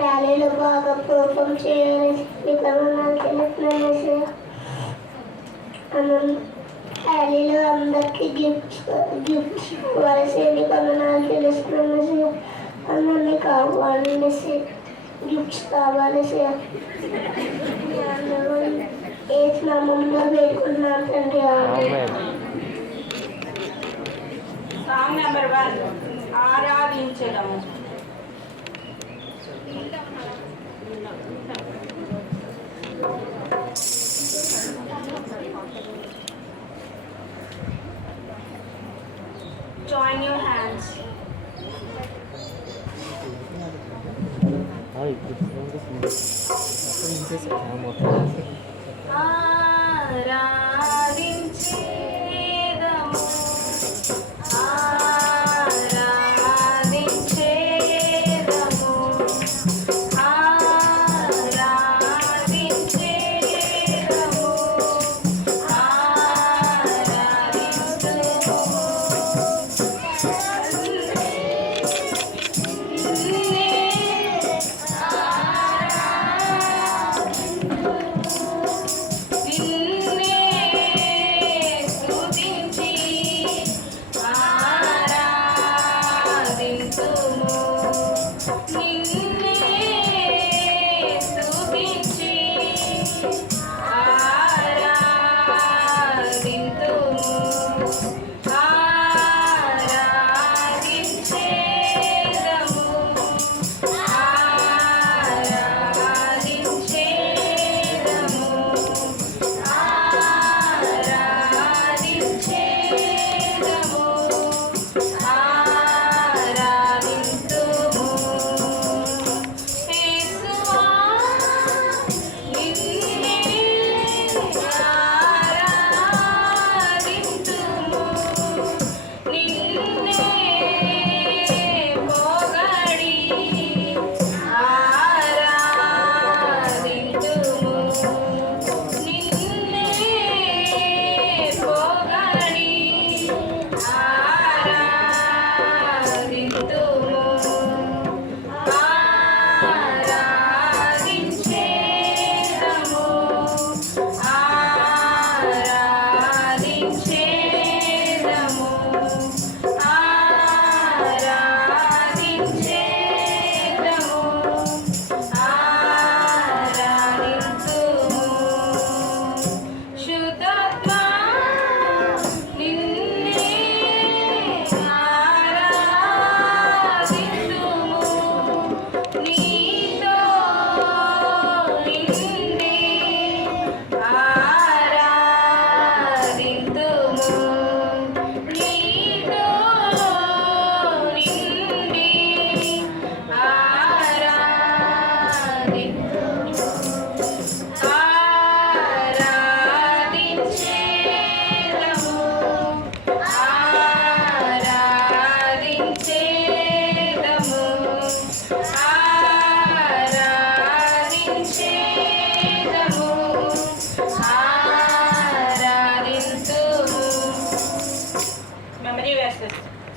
ర్యాలీలో బాగా పర్ఫామ్ చేయాలి, మీ కరోనాలు తెలుస్తున్నాయి. ర్యాలీలో అందరికీ గిఫ్ట్స్ ఇవ్వాలి, మీ కరోనాలు తెలుస్తున్నాయి. అందరినీ కావాలి, గిఫ్ట్స్ కావాలి. అందరూ ఏ నామంలో వేడుకుంటున్నాం తండ్రి. సాంగ్ నెంబర్ 1 ఆరాధించడము. Join your hands.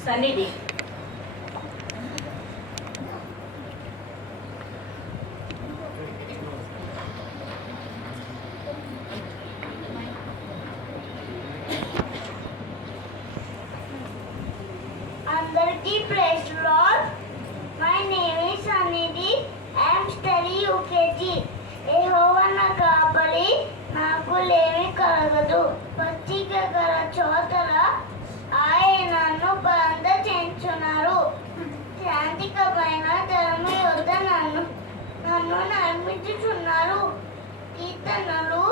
సన్నిధి. అందరికీ praise lord. My name is Sannidhi. I am study UKG. యెహోవా నా కాపరి, నాకు లేమి కలగదు. పచ్చిక గల చోటల ఆయన నన్ను బలంగా చేయించున్నారు. శాంతికమైన ధర్మ యొద్ద నన్ను నడిపించుచున్నారు. కీర్తనలు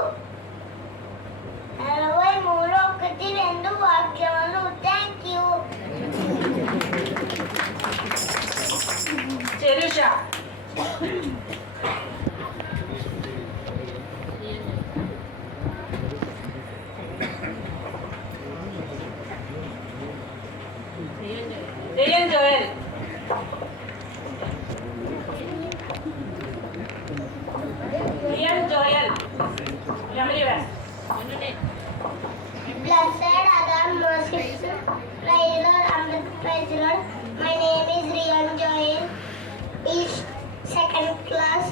43:1-2 వాక్యములు. Thank you. Jerusha. Rian Joel. Rian Joel. Family West. Blessed are the merciful. Praise Lord, Amrit, praise Lord. My name is Rian Joel, is second class.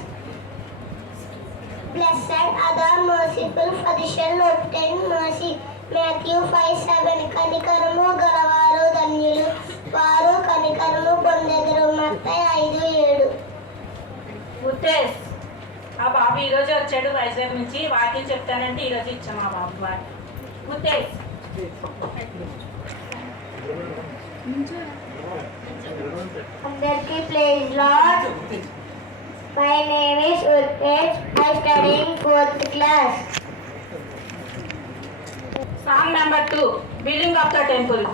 Blessed are the merciful, for they shall obtain mercy. Matthew 5:7. కనికరము గలవారు ధన్యులు, వారు కనికరము పొందెదరు. మత్తయి 5:7. ఉత్తేజ్ ఆ బాబు ఈరోజు వచ్చాడు వైజాగ్ నుంచి. వాక్యం చెప్తానంటే ఈరోజు ఇచ్చాం ఆ బాబు వాకి. ఉత్తేజ్ అందరికీ praise lord. My name is Uttej. I study in 4th class. Song number 2, building of the temple.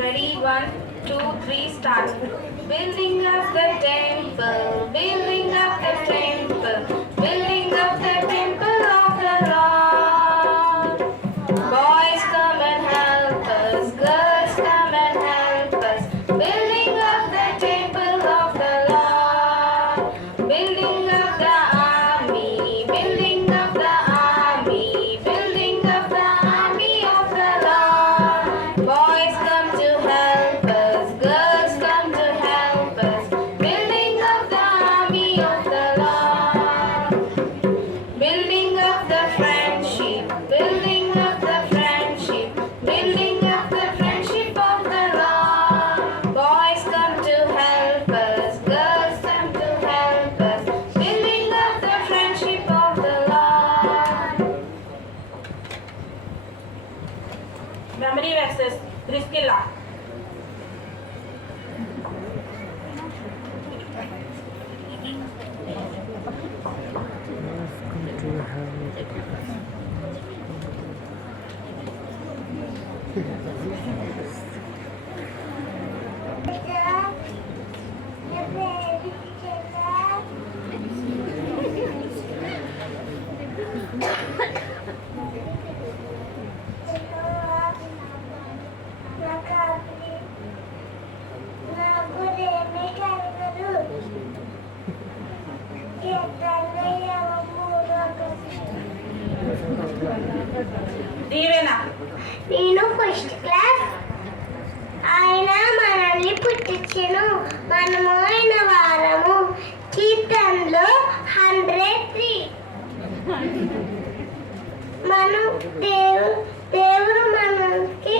Ready, 1, 2, 3, start. Building up the temple, building up the temple, building up the temple of the Lord. Boys come and help us, girls come and help us, building up the temple of the Lord. Building up the army, building up the army, building up the army of the Lord. Boys come to help us, girls come to help us, building up the army of the Lord. Building up the friendship, building up the friendship, building up the friendship of the Lord. Boys come to help us, girls come to help us, building up the friendship of the Lord. Memory verses, Priscilla. దీవెన. నేను first class. ఆయన మనల్ని పుట్టించెను, మనము ఆయన వారము. కీర్తనలో 103. మనం దేవుడు మనకి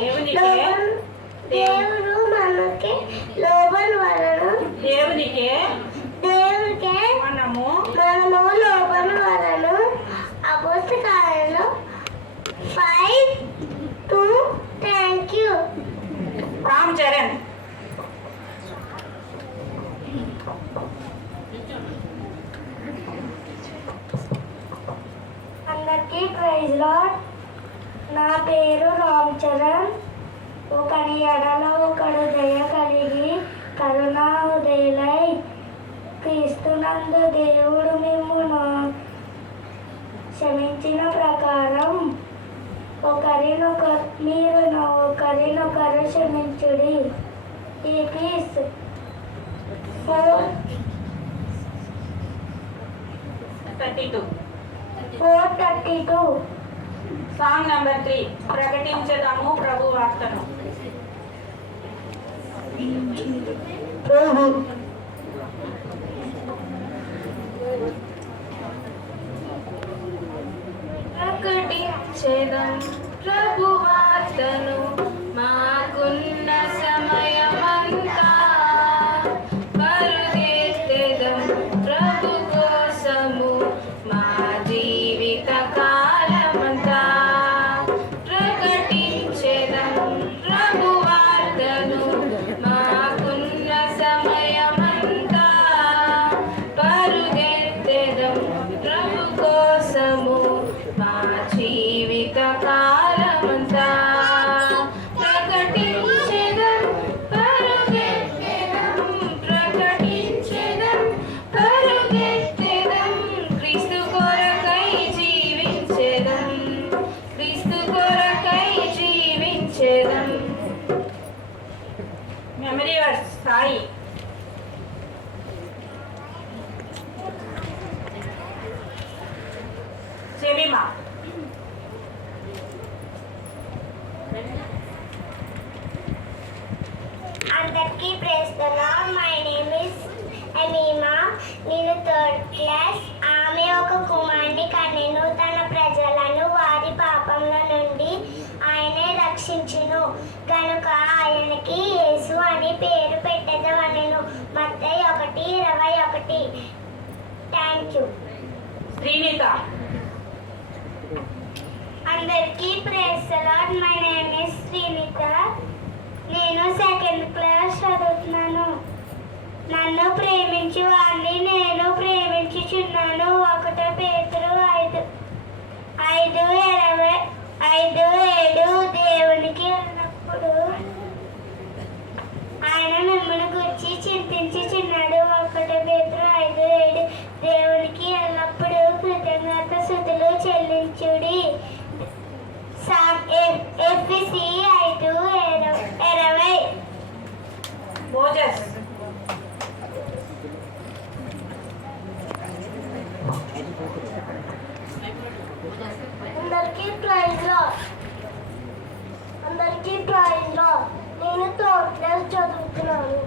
లోబన్ వలన దేవునికే దేవుడికే మనము లోబన్ వలన. అపోస్తకాలలో 5:2. Thank you. రామ్ చరణ్. అందరికీ ప్రైజ్ లార్డ్. నా పేరు రామ్ చరణ్. ఒకని ఎడల ఒకడు దయ కలిగి కరుణా హృదయులై క్రీస్తునందు దేవుడు మిమ్మును క్షమించిన ప్రకారం మీరును ఒకరినొకరు క్షమించుడి. ఎఫెసీయులు 4:32. సాంగ్ నెంబర్ 3, ప్రకటించదాము ప్రభు వార్తను. ప్రకటించెదం ప్రభు వార్తను, మాకున్న సమయమంతా పరుగెత్తెదం ప్రభు కోసము, మా జీవిత కాలమంతా. ప్రకటించెదం ప్రభు వార్తను, మాకున్న సమయమంతా పరుగెత్తెదం ప్రభు కోసము, మా జీవిత కాలమంతా. ప్రకటించెదం పరుగెత్తెదం, ప్రకటించెదం పరుగెత్తెదం, క్రీస్తు కొరకై జీవించెదం. ఎమీమా. అందరికీ praise the lord. My name is Emima. నేను 3rd క్లాస్. ఆమె ఒక కుమారుని కనెను. తన ప్రజలను వారి పాపముల నుండి ఆయనే రక్షించును గనుక ఆయనకి యేసు అని పేరు పెట్టెదవలెను. మత్తయి 1:21. Thank you. శ్రీనిత. అందరికీ praise the lord. My name is Srinitha. నేను 2nd క్లాస్ చదువుతున్నాను. నన్ను ప్రేమించు వారిని నేను ప్రేమించుచున్నాను. 1 పేతురు 5:7 దేవునికి అన్నప్పుడు ఆయన మిమ్మల్ని గురించి చింతించుచున్నాడు. 1 పేతురు 5:7 దేవునికి ఎల్లప్పుడూ కృతజ్ఞత స్తుతులు చెల్లించుడి. ఎఫ్ఎసి 5:20. మోజెస్. అందరికీ ప్రైజ్ లార్డ్. నేను 3rd క్లాస్ చదువుతున్నాను.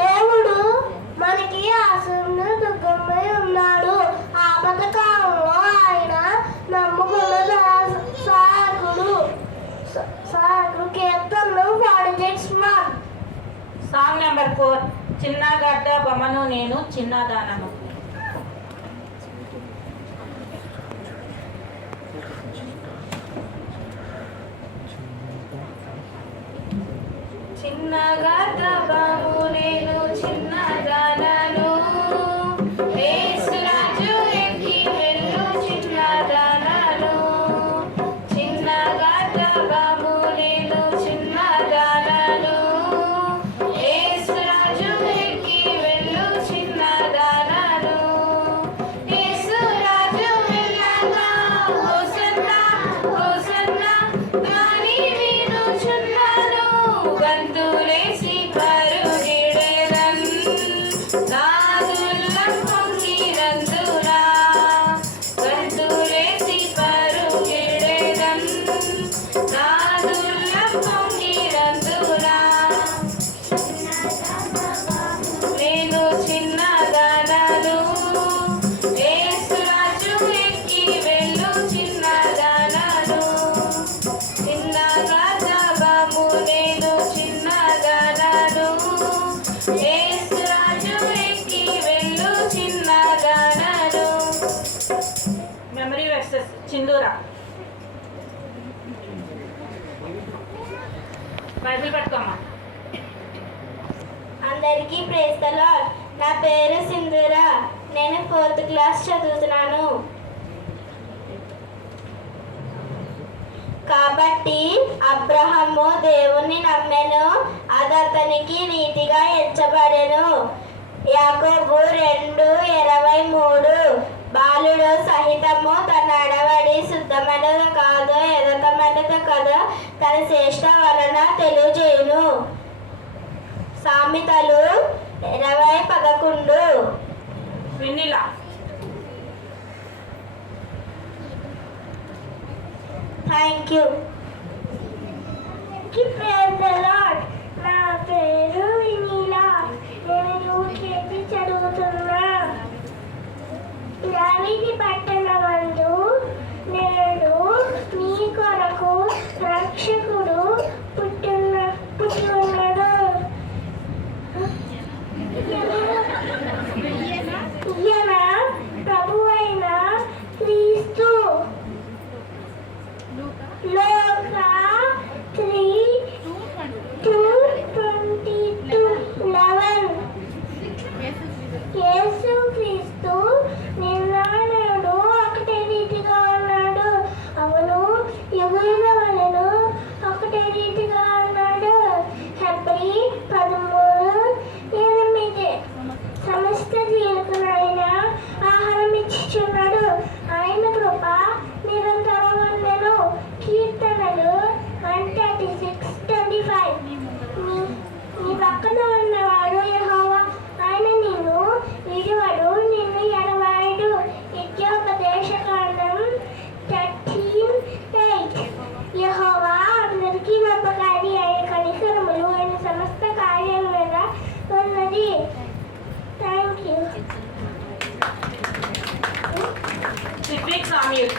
దేవుడు మనకి ఆశ్రమ దుర్గమై ఉన్నాడు. ఆపద కాలంలో ఆయన నమ్ముకున్న సహాయకుడు. కీర్తనలు 46:1. Song number 4. చిన్నగడ్డ బొమ్మను నేను చిన్నదానను. చిన్నగడ్డ బొమ్మ నేను చిన్నదానను. యేసురాజు ఎక్కి వెళ్ళు చిన్నదానను. చిన్నగడ్డ బొమ్మ నేను చిన్నదానను. యేసురాజు ఎక్కి వెళ్ళు చిన్నదానను. యేసురాజు వెళ్ళగా హోసన్నా హోసన్నా గాని వినుచున్నాను. గంతులేసి పరుగెడెదన్ నాదుల్ల పొంగిరందునా. గంతులేసి పరుగెడెదన్ నాదుల్ల పొంగిరందునా. నేను చిన్నదానను. యేసురాజు ఎక్కి వెళ్ళు చిన్నదానను. చిన్నగా జగము నేను చిన్నదానను. యేసురాజు ఎక్కి వెళ్ళు చిన్నదానను. Memory verses Chindura. బైబిల్ పట్టుకోమ్మా. అందరికీ ప్రైజ్ ది లార్డ్. నా పేరు సింధూరా. నేను 4th క్లాస్ చదువుతున్నాను. కాబట్టి అబ్రహాము దేవుణ్ణి నమ్మెను, అది అతనికి నీతిగా ఎంచబడెను. యాకోబు 2:23. బాలుడు సహితము తన నడవడి శుద్ధమైనది కాదో యథార్థమైనది కాదో తన చేష్ట వలన తెలియజేయును. సామెతలు 20:11. Vennela. Thank you. Praise the lord. నా పేరు వినీలా. నేను యూకేజీ చదువుతున్నా. దావీదు పట్టణమందు నేడు మీ కొరకు రక్షకుడు పుట్టి ఉన్నాడు. ఈయన ప్రభువైన క్రీస్తు. లోక 3:22-11. యేసు క్రీస్తు నిన్నడు ఒకటే రీతిగా ఉన్నాడు. అవును, యుగముల వలెను ఒకటే రీతిగా ఉన్నాడు. హెబ్రీ 13:8. సమస్త జీవులకు ఆయన ఆహారం ఇచ్చుచున్నాడు. ఆయన కృప నిరంతరం ఉండెను. కీర్తనలు 136:25. నీ పక్కన ఉన్నవాడు యెహోవా. ఆయన నిన్ను విడువడు, నిన్ను ఎడబాయడు. నిత్యోపదేశ Samuel.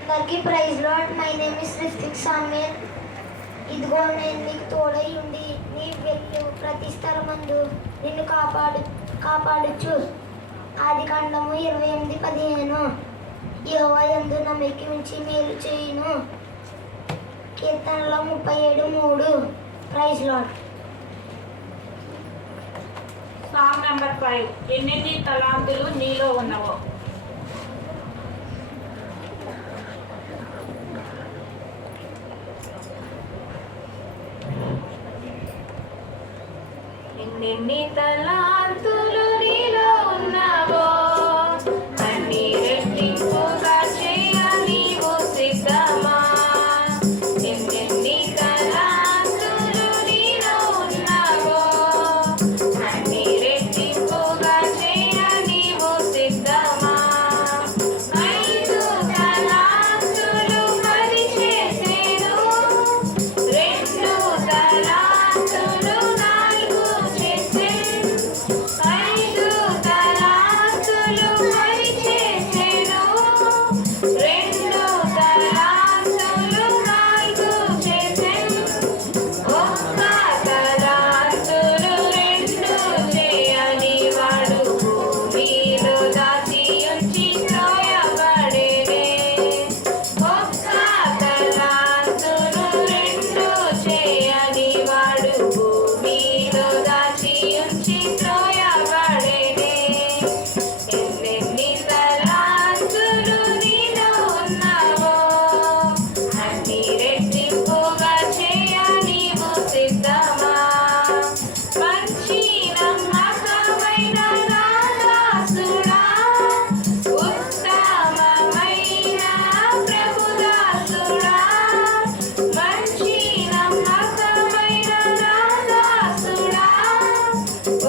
అందరికీ praise lord. My name is Ritvik Samuel. ఇదిగో నేను నీకు తోడై ఉండి నీ వెళ్ళు ప్రతి స్థలమందు నిన్ను కాపాడుచు. ఆదికాండము 28:15. యెహోవా యందు నమ్మిక ఉంచి మేలు చేయును. కీర్తనలో 37:3. Praise Lord. Song number 5. ఎన్నెన్ని తలాంతులు నీలో ఉన్నవో. ఎన్నెన్ని తలాంతులు నీలో ఉన్నావో అన్ని రెట్టింపుగా చేయ నీవు సిద్ధమా. ఎన్నెన్ని తలాంతులు నీలో ఉన్నావో అన్ని రెట్టింపుగా చేయ నీవు సిద్ధమా. 5 తలాంతులు 10 చేసేను, 2 తలాంతులు 4 చేసేను. 5 తలాంతులు 10 చేసేను, 2 తలాంతులు 4 చేసేను. ఒక్క తలాంతులు 2 చేయని వాడు భూమిలో దాచి ఉంచి త్రోయబడెనే. ఒక్క తలాంతులు 2 చేయని వాడు భూమిలో దాచి ఉంచి త్రోయబడెనే. ఎన్నెన్ని తలాంతులు నీలో ఉన్నావో అన్ని రెట్టింపుగా చేయ నీవు సిద్ధమా. మంచి నమ్మకమైన నా దాసుడా, ఉత్తమమైన ప్రభుదాసుడా. మంచి నమ్మకమైన నా దాసుడా,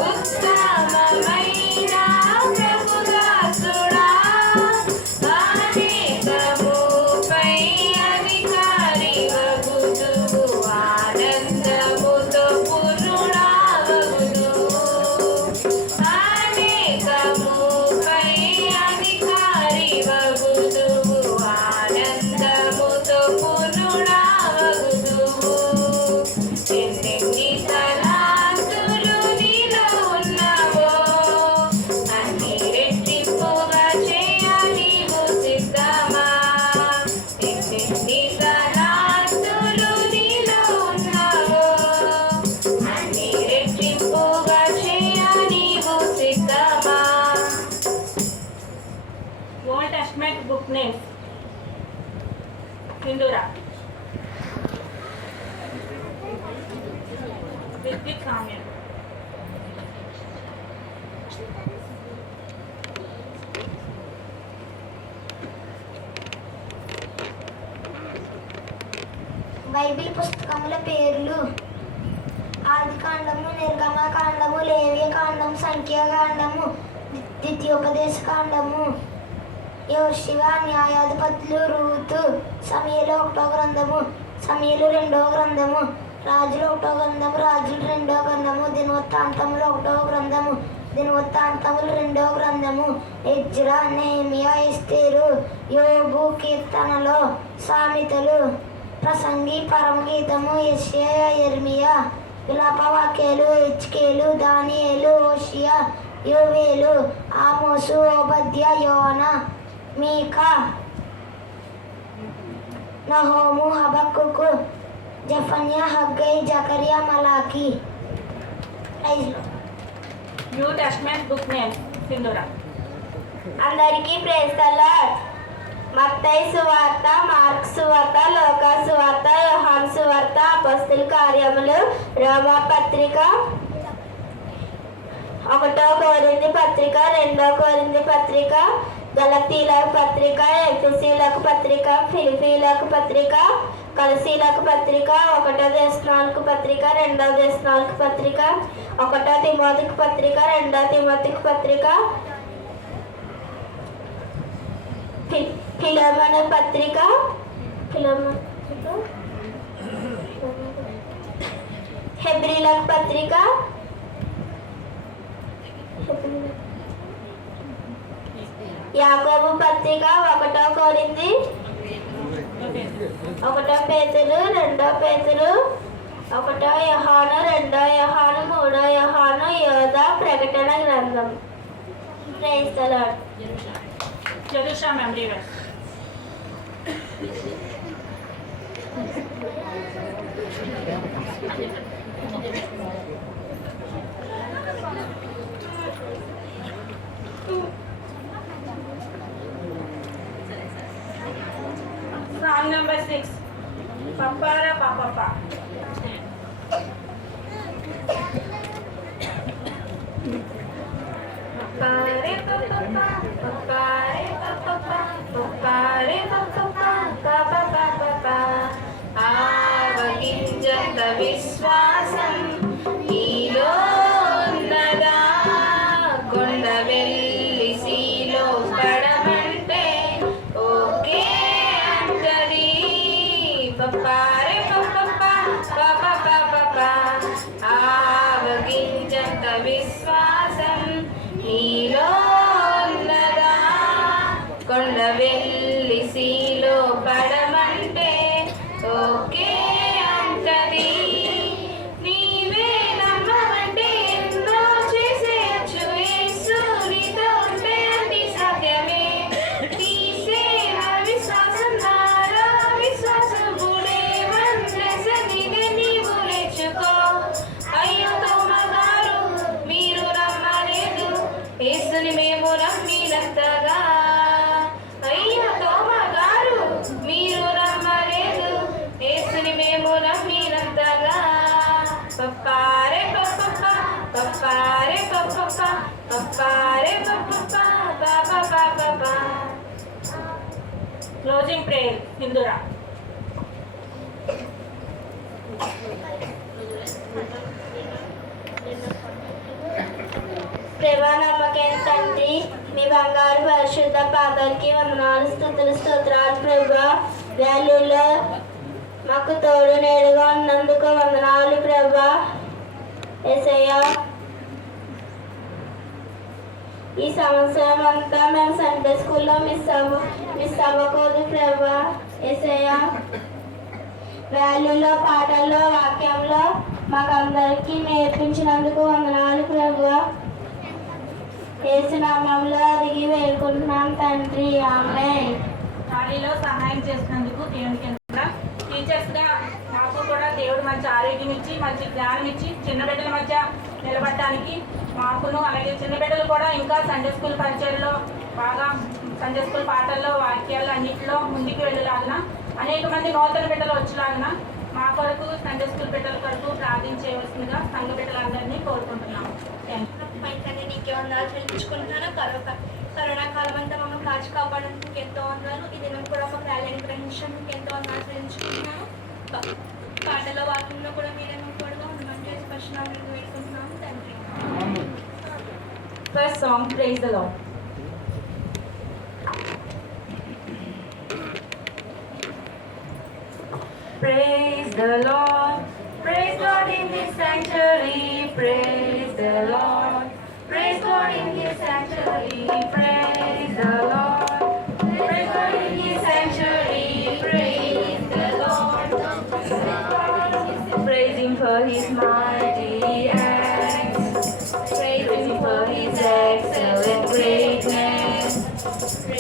ఉత్తమమైన ప్రభుదాసుడా. అనేకముపై అధికారి వగుదువు, ఆనందముతో పూర్ణుడావగుదువు. అనేకముపై అధికారి వగుదువు, ఆనందముతో పూర్ణుడావగుదువు. ఎన్నెన్ని తలాంతులు నీలో ఉన్నావో అన్ని రెట్టింపుగా చేయ నీవు సిద్ధమా. ఎన్నెన్ని తలాంతులు నీలో ఉన్నావో అన్ని రెట్టింపుగా చేయ నీవు సిద్ధమా. Old Testament book names. Hindura. Ritvik Samuel. Bible పుస్తకముల పేర్లు: ఆదికాండము, నిర్గమకాండము, లేవియకాండము, సంఖ్యాకాండము, ద్వితీయోపదేశకాండము, యోషువ, న్యాయాధిపతులు, రూతు, సమూయేలు 1వ గ్రంథము, సమూయేలు 2వ గ్రంథము, రాజులు 1వ గ్రంథము, రాజులు 2వ గ్రంథము, దినవృత్తాంతములు 1వ గ్రంథము, దినవృత్తాంతములు 2వ గ్రంథము, ఎజ్రా, నెహెమియా, ఎస్తేరు, యోబు, కీర్తనలు, సామెతలు, ప్రసంగి, పరమగీతము, యెషయా, యెర్మీయా, విలాపవాక్యాలు, హెజ్కేలు, దానియేలు, హోషేయ, యోవేలు, ఆమోసు, ఓబద్యా, యోనా, మీకా, నహూము, హబక్కుకు, జెఫన్యా, హగ్గై, జకర్యా, మలాకి. Praise Lord. New testament book names. Sindhura. అందరికీ ప్రైజ్ ది లార్డ్. మత్తయి సువార్త, మార్కు సువార్త, లూకా సువార్త, యోహాను సువార్త, అపొస్తలుల కార్యములు, రోమా పత్రిక, 1వ కొరింథీ పత్రిక, 2వ కొరింథీ పత్రిక, గలతీయులకు పత్రిక, ఎఫెసీయులకు పత్రిక, ఫిలిప్పీయులకు పత్రిక, కొలస్సీయులకు పత్రిక, 1వ దెస్సలోనిక పత్రిక, 2వ దెస్సలోనిక పత్రిక, 1వ తిమోతికి పత్రిక, 2వ తిమోతికి పత్రిక, ఫిలెమోను పత్రిక, హెబ్రీలకు పత్రిక యాకోబు పత్రిక 1 కొరింథీ 1 పేతురు 2 పేతురు 1 యోహాను 2 యోహాను 3 యోహాను యోధ ప్రకటన గ్రంథం. Praise the lord. Jerusha memory verse. Song number 6. Papara Papa. Papare papapa, papare papapa, papare papapa, papapa papapa. ఆవగింజంత విశ్వాసం నీలో ఉన్నదా? కొండ వెళ్ళి సీలో పడమంటే ఓకే అంటది. పప్పారే పప్పప్ప పపప పప. ఆవగింజంత విశ్వాసం నీలో ఉన్నదా? కొండ వెళ్ళి సీలో పడమంటే ఓకే అంటది. నీవే నమ్మమంటే ఎన్నో చేసేయచ్చు. యేసు నీతో ఉంటే అన్ని సాధ్యమే. తీసేన విశ్వాసం నాలో విశ్వాసం గుడే వందసనిదే నీవు నేర్చుకో. అయ్యో తోమగారు మీరు నమ్మలేదు యేసుని మేము నమ్మినంతగా. అయ్యో తోమగారు మీరు నమ్మలేదు యేసుని మేము నమ్మినంతగా. పప్పారే పప్పప్ప పప్పారే పప్పప్ప పప్పారే పప్పప్ప పాప. Closing prayer Hindura. ప్రభా నమ్మకైన తండ్రి, మీ బంగారు పరిశుద్ధ పాదాలకి వందనాలు, స్తుతులు, స్తోత్రాలు. ప్రభా వాల్యూలో మాకు తోడు నేడుగా ఉన్నందుకు వందనాలు. ప్రభా యేసయ్యా, ఈ సంవత్సరం అంతా మేము సండే స్కూల్లో మిస్ అవ్వకూడదు. ప్రభా యేసయ్యా, వాల్యూలో పాటల్లో వాక్యంలో మాకందరికీ నేర్పించినందుకు వందనాలు. ప్రభా యేసు నామములో అడిగి వేడుకుంటున్నాం తండ్రి, ఆమేన్. ఖాళీలో సహాయం చేసినందుకు దేవునికి ఎంత. టీచర్స్గా నాకు కూడా దేవుడు మంచి ఆరోగ్యం ఇచ్చి మంచి జ్ఞానం ఇచ్చి చిన్న బిడ్డల మధ్య నిలబడటానికి మాకును, అలాగే చిన్న బిడ్డలు కూడా ఇంకా సండే స్కూల్ పరిచయంలో బాగా సండే స్కూల్ పాటల్లో వాక్యాలు అన్నింటిలో ముందుకు వెళ్ళలాగిన అనేక మంది నూతన బిడ్డలు వచ్చేలాగిన మా కొరకు సండే స్కూల్ బిడ్డల కొరకు ప్రార్థించవలసిందిగా సంఘ బిడ్డలందరినీ కోరుకుంటున్నాము. తండ్రి నీకే వందనాలు చెల్లించుకుంటున్నాను. కరోనా కాలం అంతా మమ్మల్ని కాచి కాపాడడానికి ఎంతో వందనాలు. ఈ దినం కూడా ఒక ర్యాలీని గ్రహించడానికి ఎంతో వందనాలు చెల్లించుకుంటున్నాను. పాటల వాక్యంలో కూడా మీరే కూడా ఉండమంటే స్పష్టంగా వేడుకుంటున్నాము తండ్రి. First song, Praise the Lord. Praise the Lord, praise God in His sanctuary, praise the Lord, praise God in His sanctuary, praise the Lord, praise God in His sanctuary, praise the Lord, praise Him for His mighty acts, praise Him for His excellent greatness,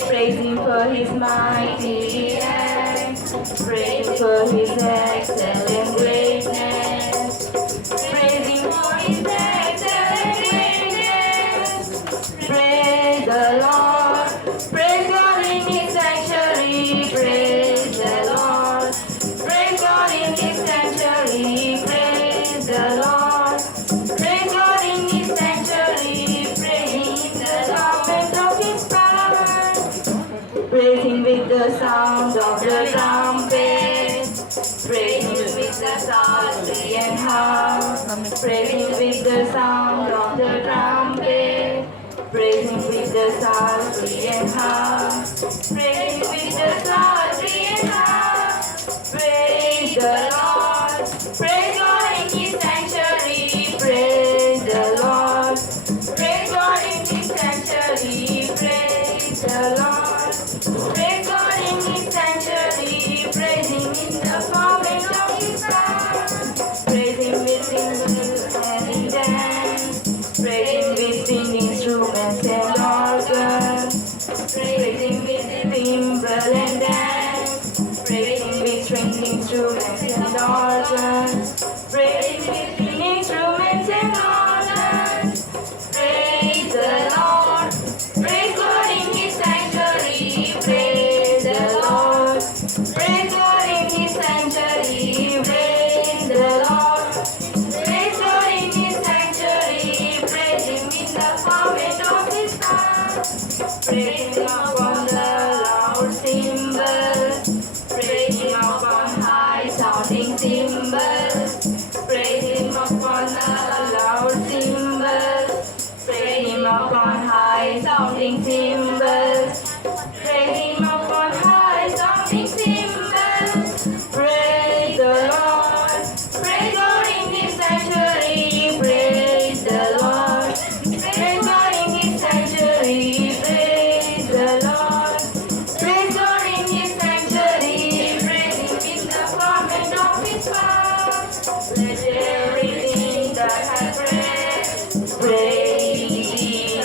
praise Him for His mighty acts, praise Him for His excellent greatness, praise Him for His excellent greatness, praise the Lord, praise God in His sanctuary, praise the Lord, praise God in His sanctuary, praise the Lord, praise God in His sanctuary, praise the trumpet of His power, praise Him with the sound of the trumpet, praise Him with the psaltery and harp, praise Him with the sound of the trumpet, praise Him with the psaltery and harp, praise Him with the psaltery and harp, praise the Lord, praise God in His sanctuary. and organs, praise between instruments and organs. Praise the Lord, praise God in His sanctuary, praise the Lord, praise God in His sanctuary, praise the Lord, praise God in His sanctuary, praise Him in the forest of His path, praise Him upon the loud cymbals, praise Him upon high sounding cymbals, praise Him upon the loud cymbals, praise Him upon high sounding cymbals, praise Him upon high sounding cymbals, praise the Lord, praise God in His sanctuary, praise the Lord, praise God in His sanctuary, praise the Lord, praise God in His sanctuary, praise Him in the firmament of His power. Let everything that has breath praise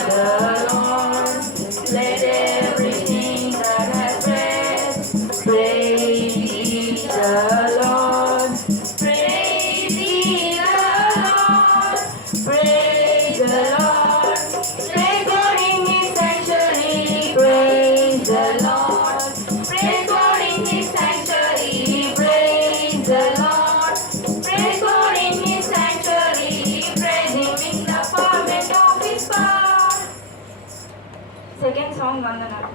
the Lord. Let everything that has breath praise the Lord. Praise the Lord. Praise the Lord. Praise God in His sanctuary. Praise the Lord. Praise God in His sanctuary. Praise the Lord. Praise God in His sanctuary. Praise Him in the firmament of His power. Second song, Vandanalu.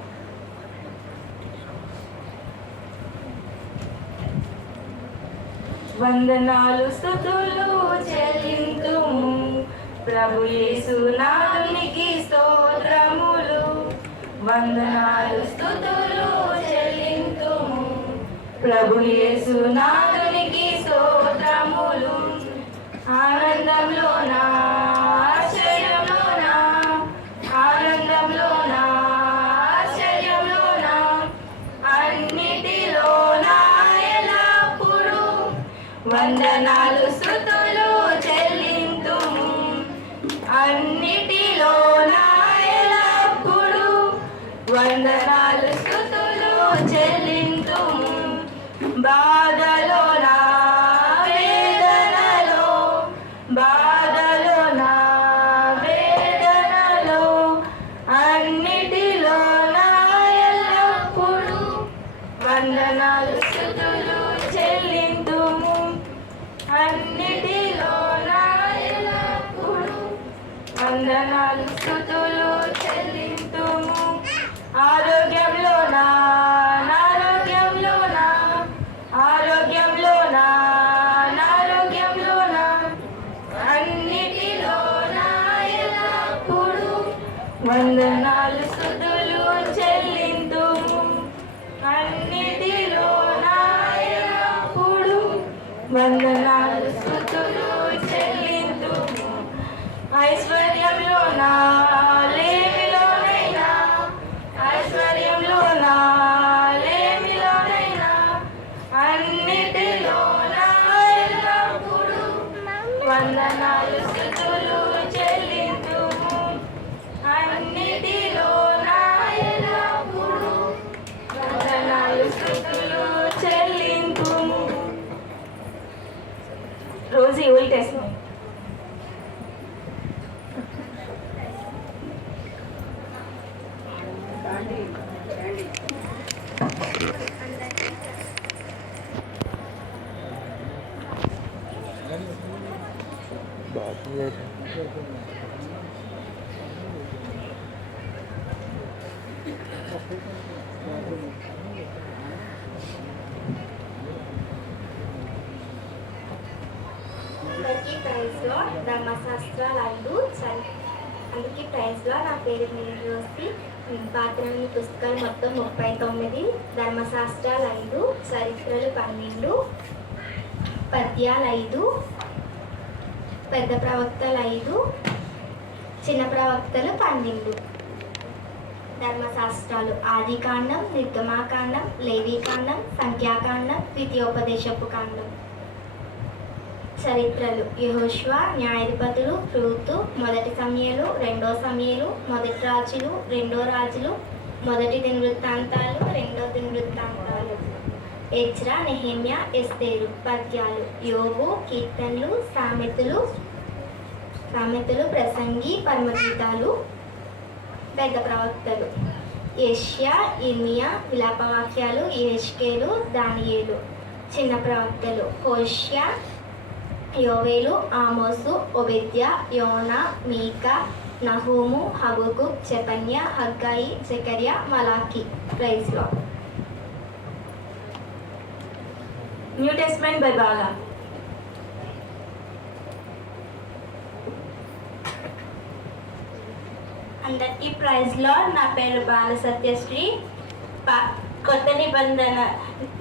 వందనాలు స్తుతులు చెల్లింతుము ప్రభు యేసు నామమునికి స్తోత్రములు. వందనాలు స్తుతులు చెల్లింతుము ప్రభు యేసు నామమునికి స్తోత్రములు. ఆనందంలోనా ఆశ్చర్యంలోనా, ఆనందంలోనా ఆశ్చర్యంలోనా, అన్నిటిలోనా ఎల్లప్పుడూ వందనాలు స్తుతులు చెల్లింతుము. అన్నిటిలోనా ఎల్లప్పుడూ వందనాలు స్తుతులు చెల్లింతుము. బాధలోనా వేదనలో, బాధలోనా వేదనలో, అన్నిటిలోనా ఎల్లప్పుడూ వందనాలు స్తుతులు చెల్లింతుము. అన్నిటిలోనా ఎల్లప్పుడూ వందనాలు స్తుతులు చెల్లింతుము. ఆరోగ్యంలోనా నారోగ్యంలోనా, ఆరోగ్యంలోనా నారోగ్యంలోనా, అన్నిటిలోనా ఎల్లప్పుడూ వందనాలు స్తుతులు చెల్లింతుము. అన్నిటిలోనా ఎల్లప్పుడూ వందనాలు స్తుతులు చెల్లింతుము. ఐశ్వర్యంలోనా లేమిలోనైనా, ఐశ్వర్యంలోనా లేమిలోనైనా, అన్నిటిలోనా ఎల్లప్పుడూ వందనాలు స్తుతులు చెల్లింతుము. అన్నిటిలోనా ఎల్లప్పుడూ వందనాలు స్తుతులు చెల్లింతుము. రోజు ఓల్డ్ టెస్ట్మెంట్. అందరికీ ప్రైజ్లో ధర్మశాస్త్రాలు 5 అందరికీ ప్రైజ్లో. నా పేరు మీరు రోసి. పాత్రని పుస్తకాలు మొత్తం 39, ధర్మశాస్త్రాలు 5, చరిత్రలు 12, పద్యాలు 5, పెద్ద ప్రవక్తలు 5, చిన్న ప్రవక్తలు 12. ధర్మశాస్త్రాలు ఆదికాండం, నిర్గమాకాండం, లేవీకాండం, సంఖ్యాకాండం, ద్వితీయోపదేశపు కాండం. చరిత్రలు యెహోషువ, న్యాయాధిపతులు, రూతు, మొదటి సమూయేలు, రెండో సమూయేలు, మొదటి రాజులు, రెండో రాజులు, మొదటి దినవృత్తాంతాలు, రెండో దినవృత్తాంతాలు. ఎజ్రా, నెహెమ్యా, ఎస్తేరు. పద్యాలు యోబు, కీర్తనలు, సామెతలు, ప్రసంగి, పరమగీతాలు. పెద్ద ప్రవక్తలు యెషయా, ఇర్మియా, విలాపవాక్యాలు, యెహెజ్కేలు, దానియేలు. చిన్న ప్రవక్తలు హోషేయ, యోవేలు, ఆమోసు, ఓబద్యా, యోనా, మీకా, నహూము, హబకుక్, జెఫన్యా, హగ్గాయి, జెకర్యా, మలాకి. Praise Lord. New testament by Bala. అందరికీ ప్రైజ్ లార్డ్. నా పేరు బాల సత్యశ్రీ. కొత్త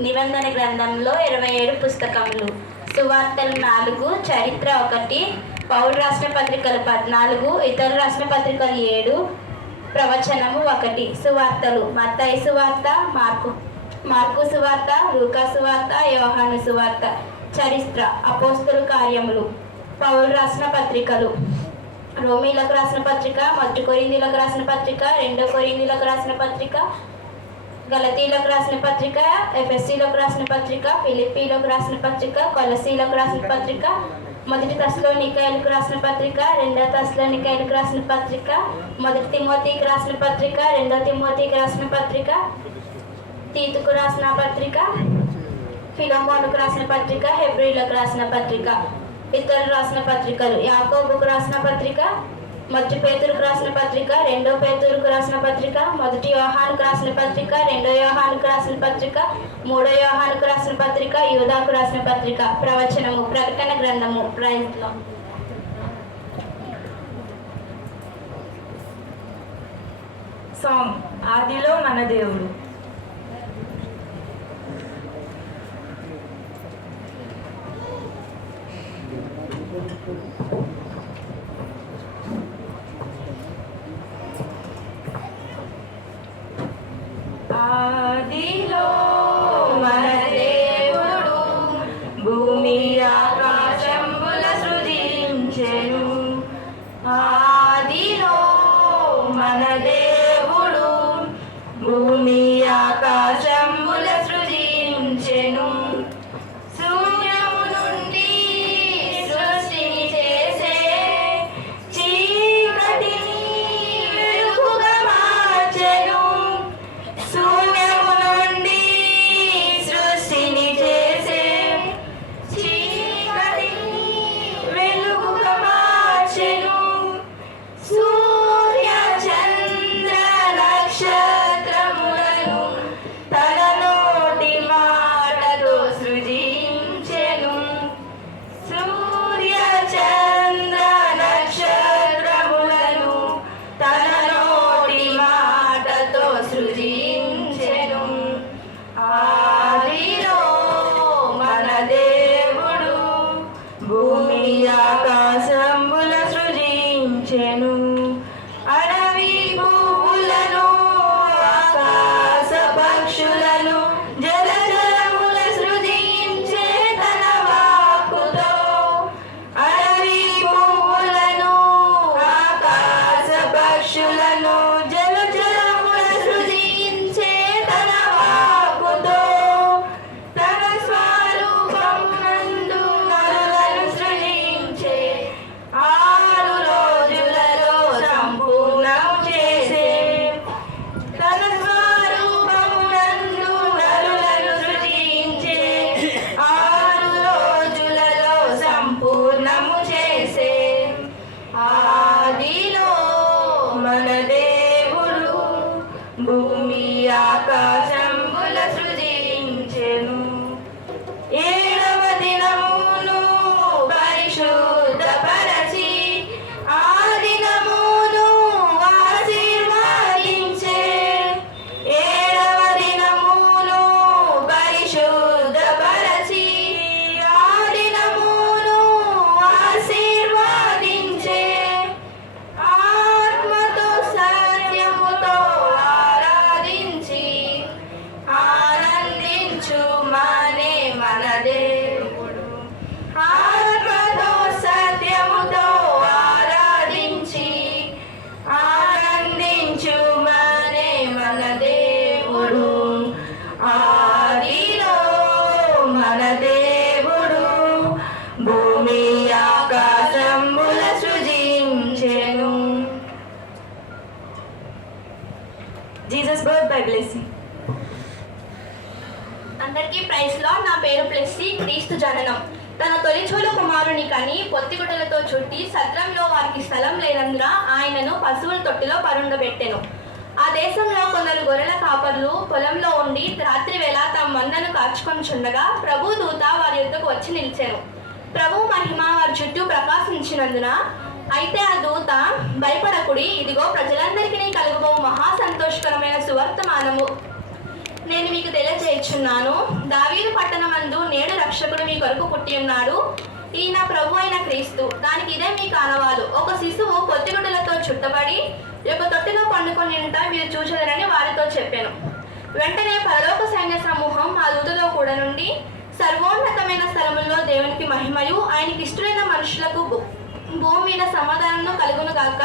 నిబంధన గ్రంథంలో 27 పుస్తకములు, సువార్తలు 4, చరిత్ర 1, పౌలు రాసిన పత్రికలు 14, ఇతర రాసిన పత్రికలు 7, ప్రవచనము 1. సువార్తలు మత్తయి సువార్త, మార్కు సువార్త, లూకా సువార్త, యోహాను సువార్త. చరిత్ర అపోస్తలు కార్యములు, పౌలు రాసిన పత్రికలు, రోమీలకు రాసిన పత్రిక, 1 కొరింథీయులకు రాసిన పత్రిక, 2 కొరింథీయులకు రాసిన పత్రిక, గలతీలకు రాసిన పత్రిక, ఎఫెసీలకు రాసిన పత్రిక, ఫిలిప్పీలకు రాసిన పత్రిక, కొలసీలకు రాసిన పత్రిక, 1 తెస్సలోనికైలకు రాసిన పత్రిక, 2 తెస్సలోనికైలకు రాసిన పత్రిక, 1 తిమోతికి రాసిన పత్రిక, 2 తిమోతికి రాసిన పత్రిక, తీతుకు రాసిన పత్రిక, ఫిలమోనుకు రాసిన పత్రిక, హెబ్రీలకు రాసిన పత్రిక. ఇతరులు రాసిన పత్రికలు యాకోబుకు రాసిన పత్రిక, 1 పేతురుకు రాసిన పత్రిక, 2 పేతురుకు రాసిన పత్రిక, 1 యోహానుకు రాసిన పత్రిక, 2 యోహానుకు రాసిన పత్రిక, 3 యోహానుకు రాసిన పత్రిక, యూదాకు రాసిన పత్రిక. ప్రవచనము ప్రకటన గ్రంథము. Praise Lord. సాంగ్ ఆదిలో మన దేవుడు. ఆదిలో మన దేవుడు భూమి ఆకాశముల సృజించెను. ఆదిలో మన దేవుడు భూమి ఆకాశముల సృజించెను. శూన్యము నుండి సృష్టిని చేసెను. అందరికీ ప్రైజ్ లార్డ్. నా పేరు ప్లెస్సీ. క్రీస్తు జననం. తన తొలిచూలు కుమారుని కని పొత్తిగుడ్డలతో చుట్టి సత్రంలో వారికి స్థలం లేనందున ఆయనను పశువుల తొట్టిలో పరుండబెట్టెను. ఆ దేశంలో కొందరు గొర్రెల కాపర్లు పొలంలో ఉండి రాత్రి వేళ తమ మందను కాచుకొనిచుండగా ప్రభు దూత వారి యొద్దకు వచ్చి నిలిచెను. ప్రభు మహిమ వారి చుట్టూ ప్రకాశించినందున అయితే ఆ దూత, భయపడకుడి, ఇదిగో ప్రజలందరికీ కలుగబో మహా సంతోషకరమైన సువర్తమానము నేను మీకు తెలియజేయుచున్నాను. దావీదు పట్టణమందు నేడు రక్షకుడు మీ కొరకు పుట్టి ఉన్నాడు. ఈయన ప్రభు అయిన క్రీస్తు. దానికి ఇదే మీ కానవాలు. ఒక శిశువు పొత్తిగుడ్డలతో చుట్టబడి ఒక తొట్టిలో పండుకొని మీరు చూచెదరని వారితో చెప్పాను. వెంటనే పరలోక సైన్య సమూహం ఆ దూతలో కూడా నుండి సర్వోన్నతమైన స్థలముల్లో దేవునికి మహిమయు ఆయనకి ఇష్టమైన మనుషులకు భూమి మీద సమాధానం కలుగును గాక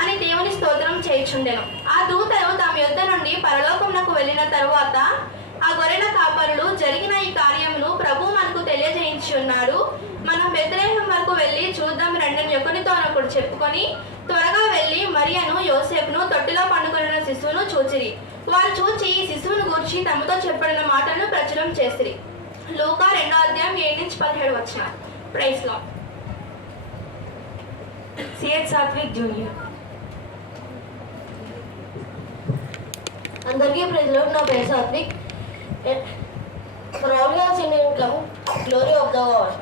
అని దేవుని స్తోత్రం చేయుచుండెను. ఆ దూతలు తమ యొద్ద నుండి పరలోకమునకు వెళ్ళిన తరువాత ఆ గొర్రెల కాపరులు జరిగిన ఈ కార్యమును ప్రభు మనకు తెలియజేయించి ఉన్నాడు. మనం బెత్లెహేము వరకు వెళ్ళి చూద్దాం రండని ఒకరితో ఒకడు చెప్పుకొని త్వరగా వెళ్ళి మరియను యోసేపును తొట్టిలో పండుకొనిన శిశువును చూచిరి. వారు చూచి ఈ శిశువును గూర్చి తమతో చెప్పబడిన మాటలను ప్రచురం చేసిరి. లూకా 2:7-17 వచ్చిన. Praise Lord. CH Satvik junior. అందరికీ ప్రైజ్ లార్డ్. నా పేరు Satvik. For all you have seen in come, glory of the God.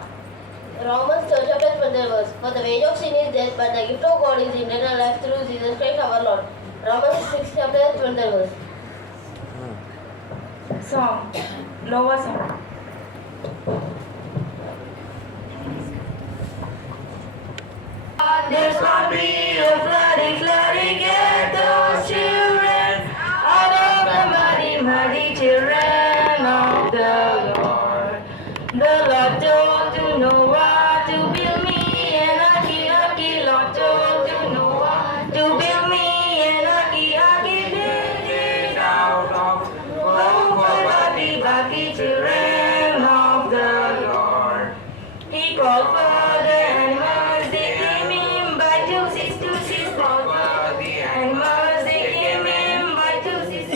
Romans 3:20 verse. For the wage of sin is death, but the gift of God is eternal life through Jesus Christ our Lord. Romans 6:20 verse. Song. Lower song. There's gonna be a flooding, get those children out of the muddy children of the Lord. The Lord told to Noah to build me an arky, Lord told to Noah to build me an arky, build it out of body children of the Lord. He called for the animals, they came in by twosies, called for the animals, they came in by twosies,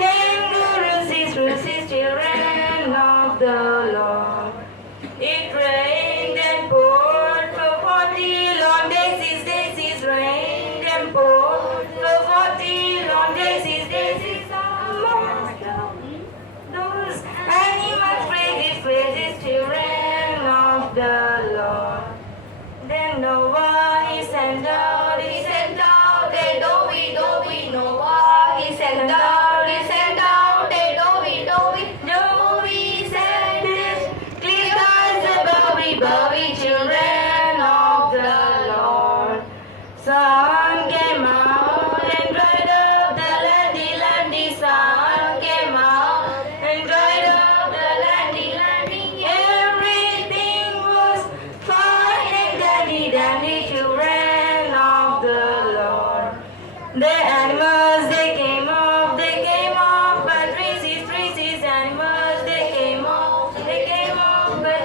kangaroos, roosies, children of the Lord. It rained and poured for 40 long days, rained and poured for 40 long days, those animals praises, children of the Lord. Then Noah he sent out, they doe Noah he sent out, they doe said this, clear skies above, children of the Lord. Sun came out and dried up the landy, sun came out and dried up the landy. Everything was fine and dandy, children of the Lord. The animals they came off, but praises, animals they came off, but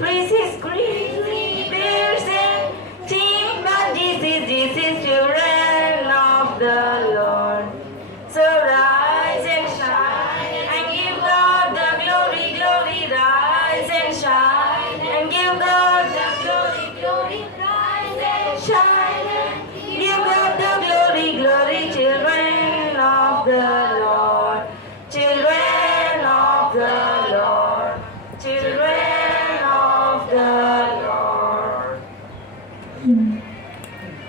praises, green bears and chimpanzees, children of the Lord. So rise and shine and give God the glory, rise and shine and give God the glory, rise and shine and give God the glory, children of the Lord, children of the Lord, children of the Lord.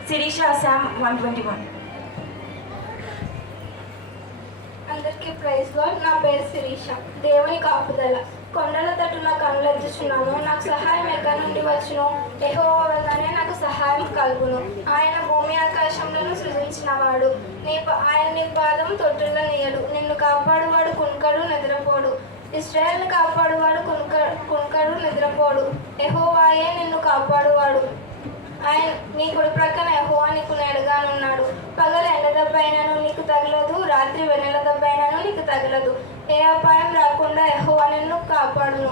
Sirisha Sam 121. అందరికీ praise lord. నా పేరు శిరీష. దేవుని కాపుదల. కొండల తట్టున కనులెత్తుచున్నాను, నాకు సహాయం ఎక్కడి నుండి వచ్చును? యెహోవా వల్లనే నాకు సహాయం కలుగును. ఆయన భూమి ఆకాశములను సృజించినవాడు. ఆయన నీ పాదం తొట్టుల్లో నీయడు. నిన్ను కాపాడువాడు కునుకడు నిద్రపోడు. ఇశ్రాయేలును కాపాడువాడు కునుకడు నిద్రపోడు. యెహోవాయే నిన్ను కాపాడువాడు. ఆయన నీ కుడి ప్రక్కన యెహోవా నీకు నెడగానున్నాడు. పగలు ఎండ దెబ్బైనను నీకు తగలదు, రాత్రి వెన్నెల దెబ్బైనను నీకు తగలదు. ఏ అపాయం రాకుండా యెహోవా నిన్ను కాపాడును.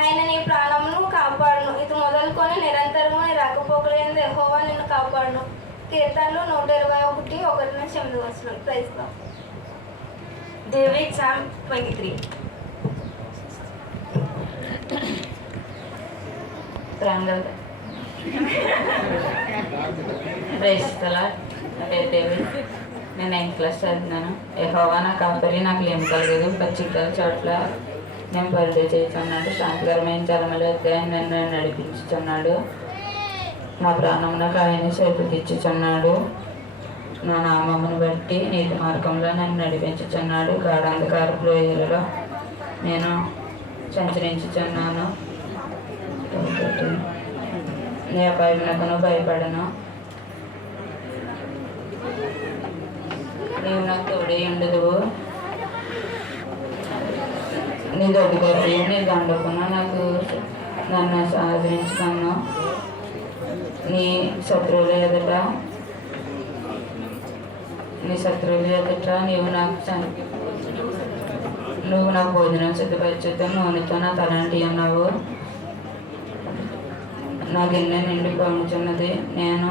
ఆయన నీ ప్రాణమును కాపాడును. ఇది మొదలుకొని నిరంతరము నీ రాకపోకలేదు యెహోవా నిన్ను కాపాడును. కీర్తనలు 121:1-8 ప్రైజ్ లార్డ్. David Psalm 23. ప్రాంగల్ ప్రేస్తల డేవిడ్. నేను 9th క్లాస్ చదువుతున్నాను. యెహోవా నా కాపరి, నాకు ఏం కలగదు. పచ్చికల చోట్ల నేను పరిచయం చేస్తున్నాడు. శాంతికరమైన జలముల వద్ద నన్ను నడిపించుచున్నాడు. నా ప్రాణమునకు ఆయన చేతుకిచ్చుచున్నాడు. నా నామమును బట్టి నీతి మార్గంలో నన్ను నడిపించుచున్నాడు. గాఢాంధకారపు లోయలలో నేను సంచరించుచున్నాను. నీ అపాయమునకును భయపడను. నీవు నాకు తోడై ఉండదువు. నీ దొడ్డుకొచ్చి నీ దండకును నన్ను ఆదరించుకున్నాను. నీ శత్రువుల ఎదుట నువ్వు నాకు భోజనం సిద్ధపరచుతూ నూనెతో నా తలంటి ఉన్నావు. నా గిన్నె నిండి పొంగుచున్నది. నేను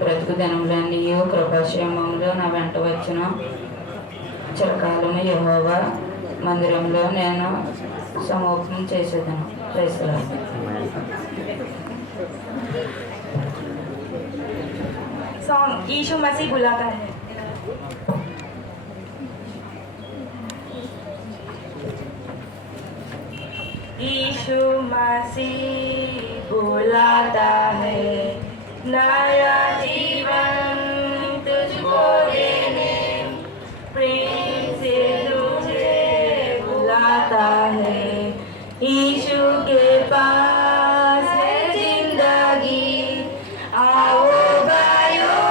బ్రతుకు దినములన్నీ కృపాక్షేమంలో నా వెంట వచ్చిన చిరకాలము యెహోవా మందిరంలో నేను సమూపం చేసేదను. ప్రైస్తలా. Song यीशु मसीह बुलाता है. यीशु मसीह बुलाता है, नया जीवन तुझको देने, प्रेम से तुझे बुलाता है. यीशु के पास है जिंदगी. आओ भाइयों,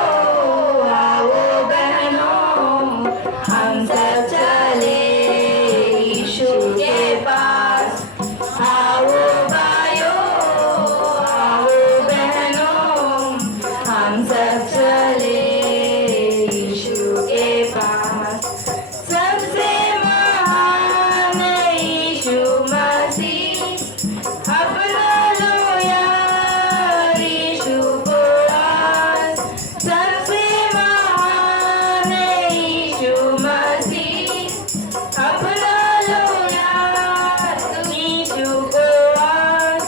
आओ बहनों, हम सब चले यीशु के पास. आओ भाइयों, आओ बहनों, हम सब चले यीशु के पास. सबसे महान यीशु मसीह, अपना लो यार यीशु को आज. सबसे महान यीशु मसीह, अपना लो यार यीशु को आज.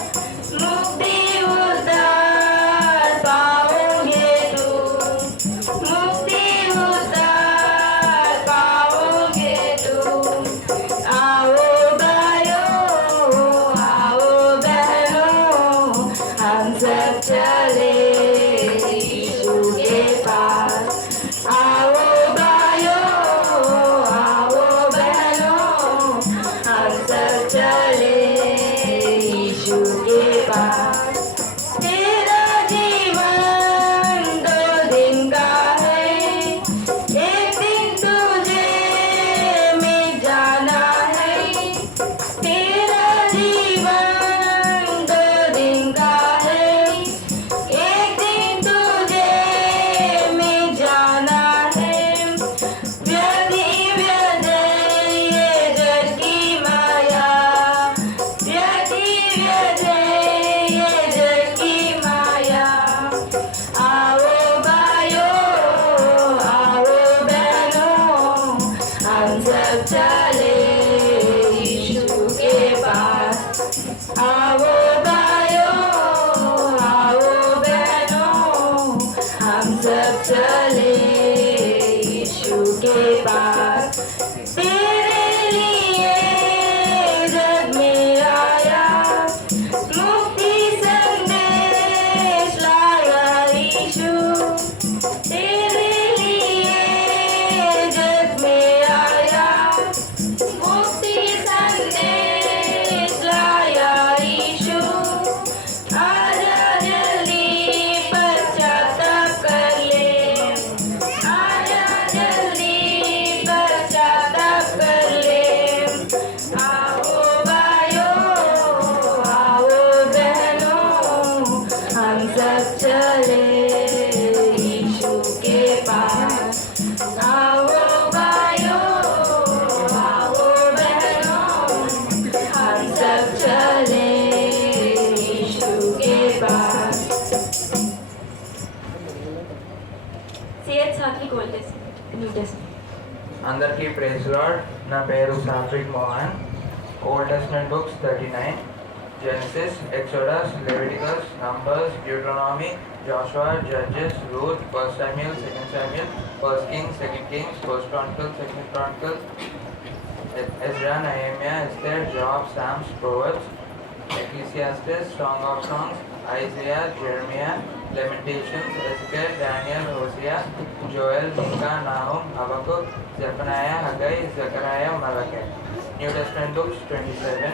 मुक्ति उद्धार पाओगे तुम, मुक्ति उद्धार पाओगे तुम. आओ भाइयों, आओ बहनों, हम सब चले यीशु के पास. आओ भाइयों, आओ बहनों, हम सब चले यीशु के पास. तेरा जीवन 2 दिन का है, एक दिन तुझे मिट जाना है. तेरा जीवन 2 दिन का है, एक दिन तुझे मिट जाना है. व्यधि व्यधे ये जग की माया, व्यधि व्यधे ये जग की माया. आओ भाइयों, आओ बहनों, हम सब चले यीशु के पास. आओ भाइयों, आओ बहनों, हम सब चले यीशु के पास. तेरे लिए जग में आया, मुक्ति संदेश लाया यीशु. तेरे लिए जग में आया, मुक्ति संदेश लाया यीशु. आजा जल्दी पश्चाताप कर ले, आजा जल्दी पश्चाताप कर అందరికీ ప్రైజ్ లార్డ్. నా పేరు Satvik Mohan. Old Testament books 39, Genesis, Exodus, Leviticus, Numbers, Deuteronomy, Joshua, Judges, Ruth, 1 Samuel, 2 Samuel, 1 Kings, 2 Kings, 1 Chronicles, 2 Chronicles, Ezra, Nehemiah, Esther, Job, Psalms, Proverbs, Ecclesiastes, Song of Songs, Isaiah, Jeremiah, Lamentations, Ezekiel, Daniel, Hosea, Joel, Micah, Nahum, Habakkuk, Zephaniah, Haggai, Zechariah, Malachi. New Testament books 27,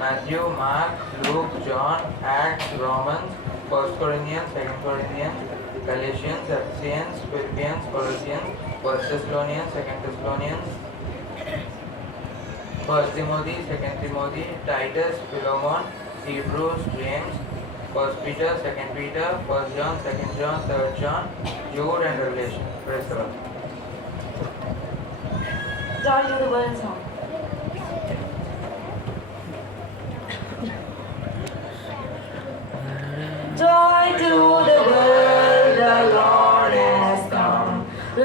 Matthew, Mark, Luke, John, Acts, Romans, 1 Corinthians, 2 Corinthians, Galatians, Ephesians, Philippians, Colossians, 1 Thessalonians, 2 Thessalonians, 1 Timothy, 2 Timothy, Titus, Philemon, Hebrews, James, 1 Peter, 2 Peter, 1 John, 2 John, 3 John, Jude, and Revelation. Praise the Lord. Joy to the world song. Joy to the world, the Lord has come.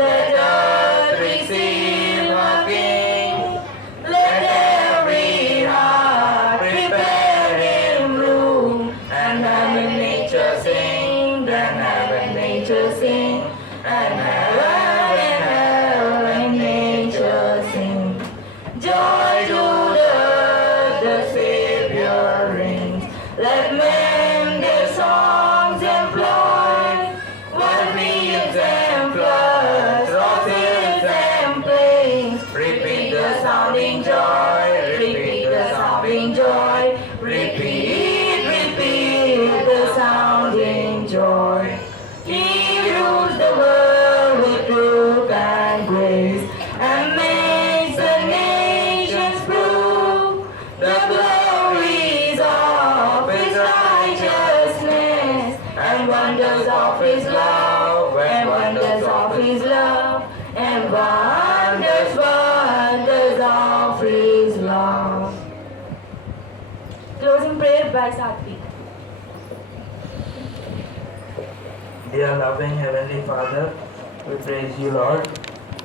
Let earth receive her King. Let every heart prepare him room. And heaven nature sing, and heaven nature sing, and heaven nature sing. Joy to the earth, the Savior reigns. Let men their songs employ, what fields and floods, roses and plains. Repeat the sounding joy, repeat the sounding joy, repeat the sounding joy. He rules the world with truth and grace, and makes the nations prove the glories of his righteousness, and wonders of his love, and wonders of his love, and wonders of his love. Closing prayer by Satvik. Dear loving Heavenly Father, we praise you, Lord.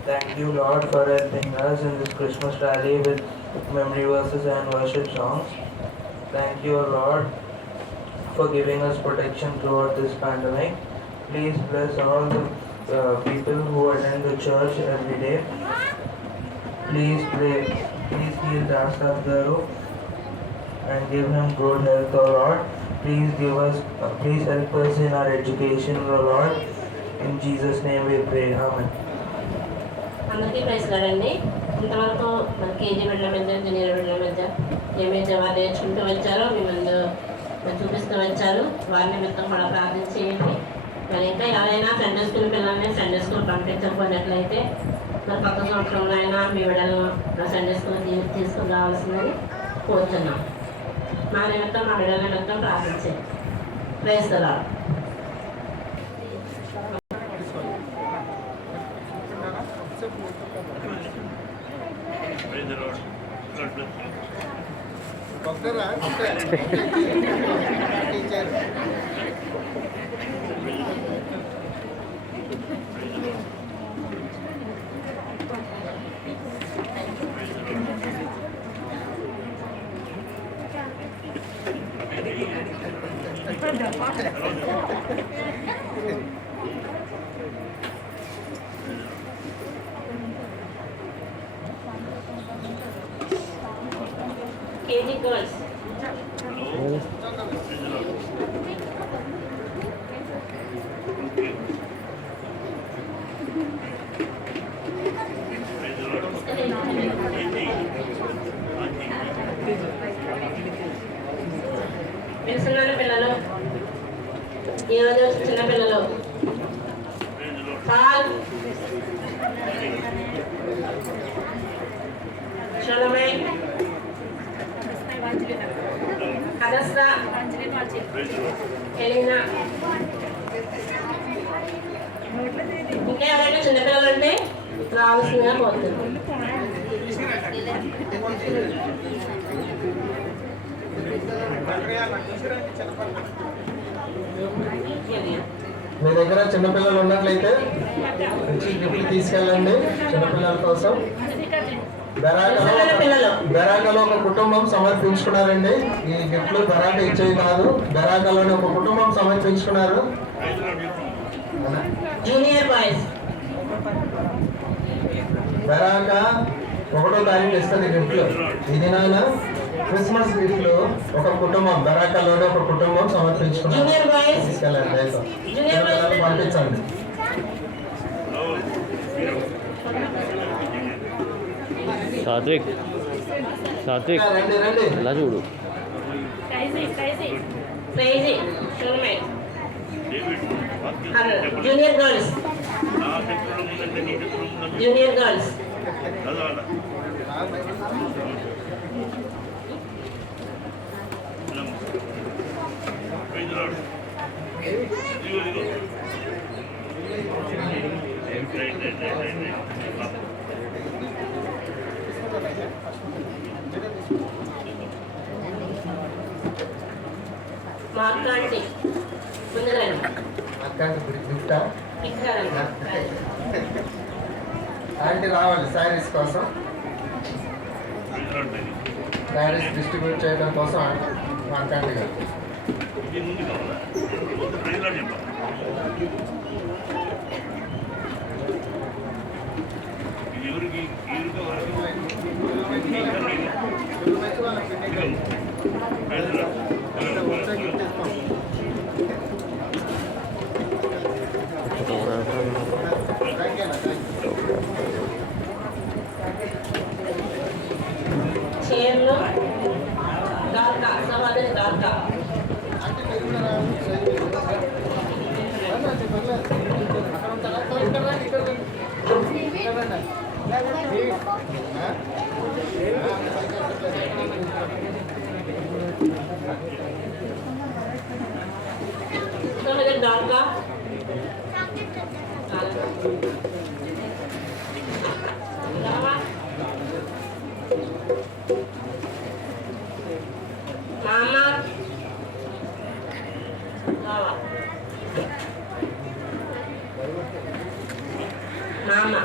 Thank you, Lord, for helping us in this Christmas rally with memory verses and worship songs. Thank you, Lord, for giving us protection throughout this pandemic. Please bless all the people who attend the church every day. Please heal Dasaf Garu and give him good health, O Lord. Please help us in our education, O Lord. In Jesus' name we pray. Amen. అందరికీ ప్రైజ్లాడండి. ఇంతవరకు మన KG బిడ్డల మధ్య, junior బిడ్డల మధ్య ఏమైతే వారు నేర్చుకుంటూ వచ్చారో మీ ముందు చూపిస్తూ వచ్చారు. వారిని మొత్తం కూడా ప్రార్థించేయండి. మరి ఇంకా ఎవరైనా సండే స్కూల్ పిల్లల్ని సండే స్కూల్ పంపించకపోయినట్లయితే మరి కొత్త సంవత్సరంలో అయినా మీ బిడ్డలను సండే స్కూల్ తీసుకుని రావాల్సిందని కోరుతున్నాం. మా నిమిత్తం మా బిడ్డల నిమిత్తం ప్రార్థించేయండి. Praise the lord. KG girls. పిలుస్తున్నారు పిల్లలు. ఈరోజు చిన్న పిల్లలు పాల్, షోలమై, అగస్తా, ఎలీనా, ఇంకా ఎవరైనా చిన్నపిల్లలు ఉంటే రావాల్సిందిగా కోరుతున్నాను. మీ దగ్గర చిన్నపిల్లలు ఉన్నట్లయితే వచ్చి గిఫ్ట్లు తీసుకెళ్ళండి చిన్నపిల్లల కోసం. బెరాకలో ఒక కుటుంబం సమర్పించుకున్నారండి. ఈ గిఫ్ట్లు బెరాక ఇచ్చేవి కాదు, బెరాకలోని ఒక కుటుంబం సమర్పించుకున్నారు. జూనియర్ బాయ్స్ బెరాక 1వ తారీఖు ఇస్తుంది గిఫ్ట్లు. ఇది నాన్న క్రిస్మస్ గిఫ్ట్లు ఒక కుటుంబం బెరాకలోని ఒక కుటుంబం సమర్పించుకున్నారు. తీసుకెళ్ళండి పంపించండి. సాత్విక్ రండి ఎలా చూడు. జూనియర్ గర్ల్స్ మాట్లాడి గిఫ్టా ఆంటీ రావాలి శారీస్ కోసం, శారీస్ డిస్ట్రిబ్యూట్ చేయడం కోసం మాట్లాడి గారు. చీరలు దాకా సమాధానం దాకా దాకా Mama. Mama.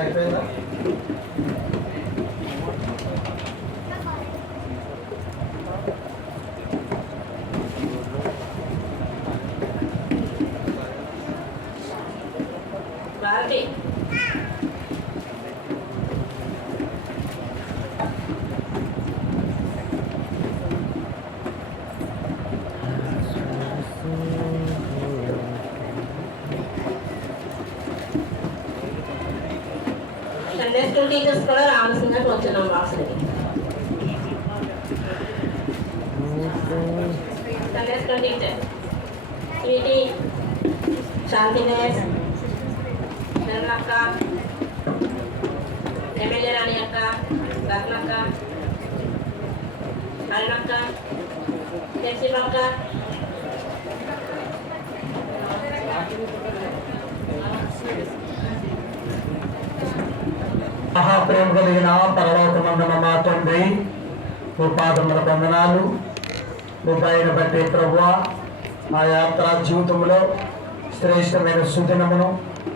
అయిపోయిందా? సండే స్కూల్ టీచర్స్ కూడా రావాల్సిందని వచ్చినాం బాక్స్కి. సండే స్కూల్ టీచర్ స్వీటీ, శాంతినేస్, అక్క, ఎమ్మెల్యే రాణి అక్క, రత్నక్క, అరుణక్క, శశిమక్క, మహాప్రేమ కలిగిన పరలోకమందున మా తండ్రి, మీ పాదముల వందనాలు. మీ దయను బట్టి ప్రభువా, మా యాత్ర జీవితంలో శ్రేష్టమైన సుదినమును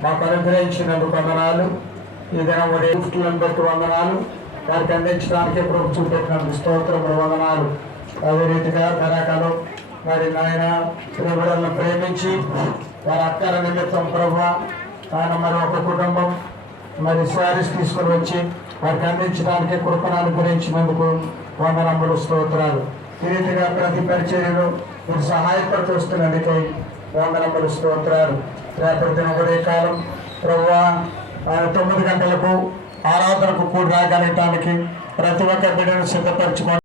మాకు అనుగ్రహించినందుకు వందనాలు. ఈ దినం గిఫ్ట్లను బట్టి వందనాలు. వారికి అందించడానికి ప్రభు చూపెట్టినందుకు స్తోత్రములు, వందనాలు. అదే రీతిగా కరాకలు మరి నాయన ప్రేమలను ప్రేమించి వారి అక్కల నిమిత్తం ప్రభు ఆయన మరి ఒక కుటుంబం మరి శారీస్ తీసుకొని వచ్చి వారికి అందించడానికి కృపను అనుగ్రహించినందుకు వందనములు, స్తోత్రాలు. ఈ రీతిగా ప్రతి పరిచర్యలో మీరు సహాయపడుతూ వస్తున్నందుకై వందనములు, స్తోత్రాలు. రేపటి దిన ఉదయకాలం ప్రభువా 9 గంటలకు ఆరాధనకు కూడా రాగలగటానికి ప్రతి ఒక్క బిడ్డను సిద్ధపరచుకోండి.